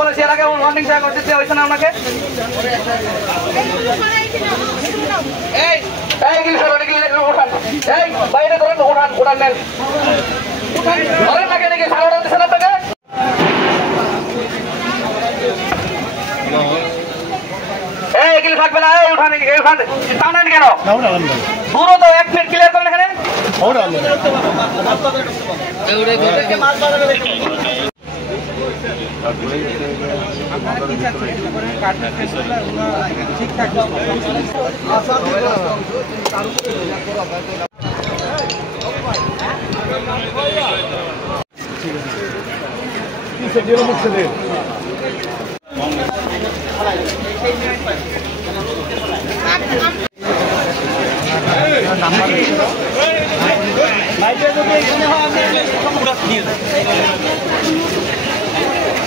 বলেছি এর আগে ওয়ার্নিং চা করতে হয়েছে না আপনাকে বাইরে ধরেন উঠান নেন ধরেন নাকি নাকি সারা দিচ্ছেন আপনাকে এগুলি থাকবে না উঠান টানেন কেন পুরো তো 1 মিনিট ক্লিয়ার করেন এখানে ঠিকঠাক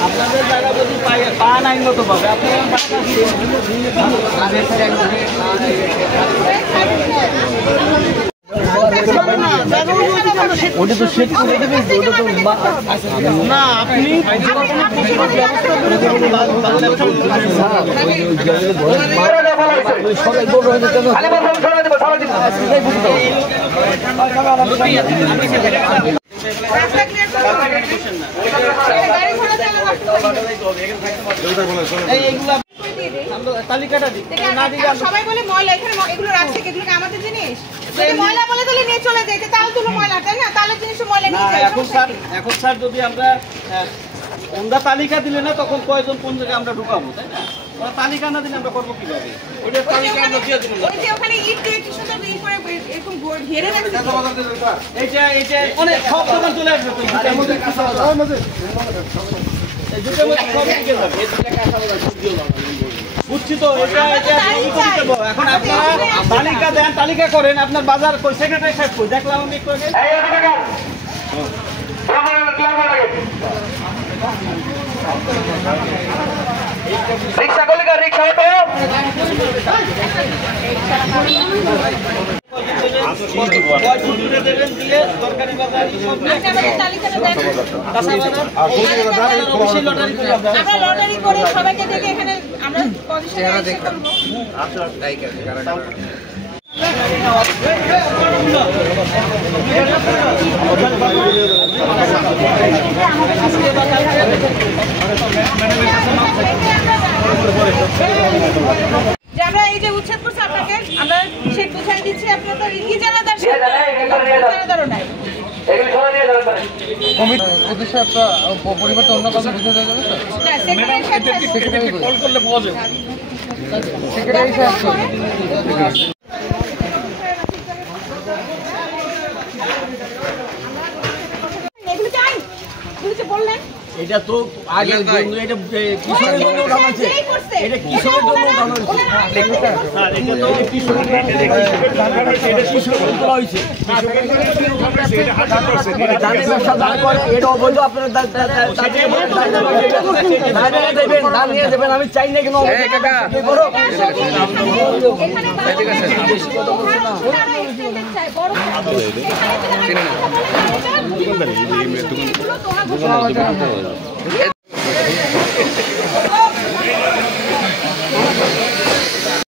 আপনাদের জায়গা যদি পান আইনগত পাবে আপনারা ওটা তো সেট করে দেবেন ওটা তো না আপনি সবাই দৌড় হয়ে যেতে তালিকাটা সবাই বলে ময়লা এখানে এগুলো রাখছে এগুলো আমাদের জিনিস ময়লা বলে তাহলে নিয়ে চলে যাইতে তাহলে তুলো ময়লা তাই না তাহলে জিনিস ময়লা নিয়ে যায় এখন স্যার যদি আমরা ওন্দা তালিকা দিলে না তখন কয়জন কোন জায়গায় আমরা ঢুকাবো তাই না তালিকা না দিলে আমরা করবো কিভাবে ওইটা তালিকা আমরা দিয়ে দিলাম ওই যে ওখানে ইট দিয়ে কি সুন্দর দিয়ে করে এরকম ঘিরে রাখছে এইটা অনেক সব দোকান চলে আসবে তো এটার মধ্যে এই দুটোর মধ্যে সব দিকে যাবে এই দুটো কাঁচা দিও না বুঝছি তো এটা এখন আপনারা তালিকা দেন তালিকা করেন আপনার বাজার কই সেক্রেটারি সাহেব কই দেখলাম আমি একটু আগে রিক্সা কলিকা রিক্সা তো তরকারি বাজার লটারি করে সবাইকে দেখে এখানে আমরা যারা এই যে উচ্ছেদ করছে আপনাকে আমরা সেট বুঝাই দিচ্ছি আপনারা তো কি জানাদার জানাদারও নাই পরিবর্তন অন্য কথা বুঝে যাবে সেক্রেটারি কল করলে পাওয়া যাবে সেক্রেটারি বললেন এটা তো আগে এটা কিশোরের জন্য উঠানো আছে এটা কিশোরের জন্য উঠানো হয়েছে স্যার এটা তো কিশোরের এটা কিশোরের তোলা হয়েছে দাঁড়িয়ে ব্যবসা দাঁড় করে এটা অবৈধ আপনারা দাঁড়িয়ে দেবেন আমি চাই না কেন